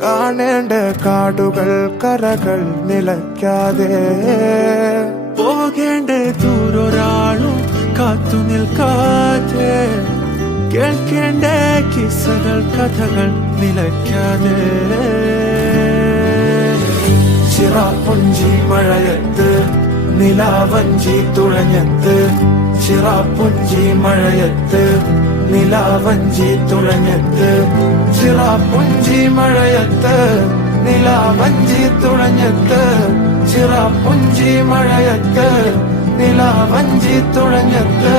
കാണേണ്ട കാടുകൾ കരകൾ നിലയ്ക്കാതെ പോകേണ്ട ദൂരൊരാളും കാത്തു നിൽക്കാതെ കേൾക്കേണ്ട കിസ്സകൾ കഥകൾ നിലയ്ക്കാതെ ചിറാപ്പുഞ്ചി മഴയത്ത് നിലാവഞ്ചി തുഴഞ്ഞത്ത് ചിറാപ്പുഞ്ചി മഴയത്ത് നിലാവഞ്ചി തുഴഞ്ഞത്ത് ചിറാപ്പുഞ്ചി മഴയത്ത് നിലാവഞ്ചി തുഴഞ്ഞത്ത് ചിറാപ്പുഞ്ചി മഴയത്ത് നിലാവഞ്ചി തുഴഞ്ഞത്ത്